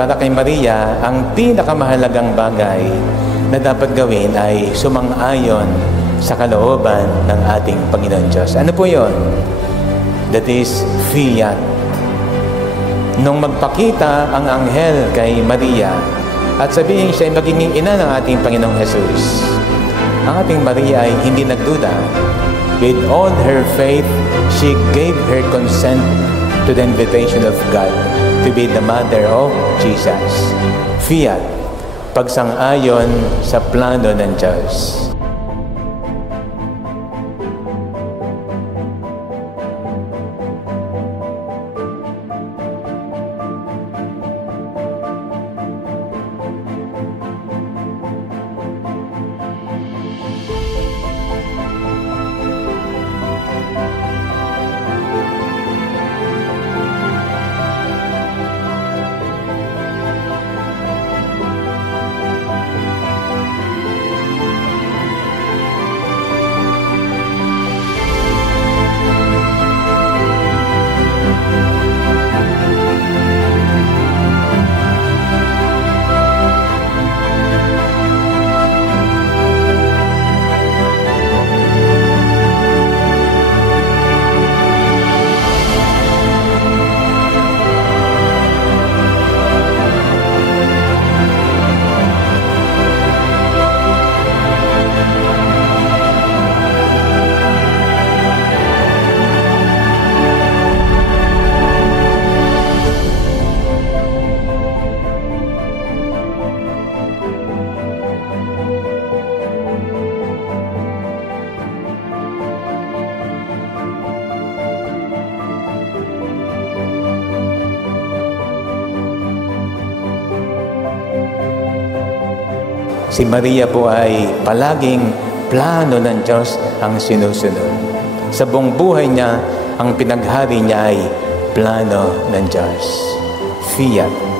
para kay Maria, ang pinakamahalagang bagay na dapat gawin ay sumang-ayon sa kalooban ng ating Panginoon Diyos. Ano po yun? That is fiat. Nung magpakita ang anghel kay Maria at sabihin siya ay magiging ina ng ating Panginoong Jesus, ang ating Maria ay hindi nagduda. With all her faith, she gave her consent to the invitation of God to be the mother of Jesus. Fiat, pagsang-ayon sa plano ng Diyos. Si Maria po ay palaging plano ng Diyos ang sinusunod. Sa buong buhay niya, ang pinaghari niya ay plano ng Diyos. Fiat.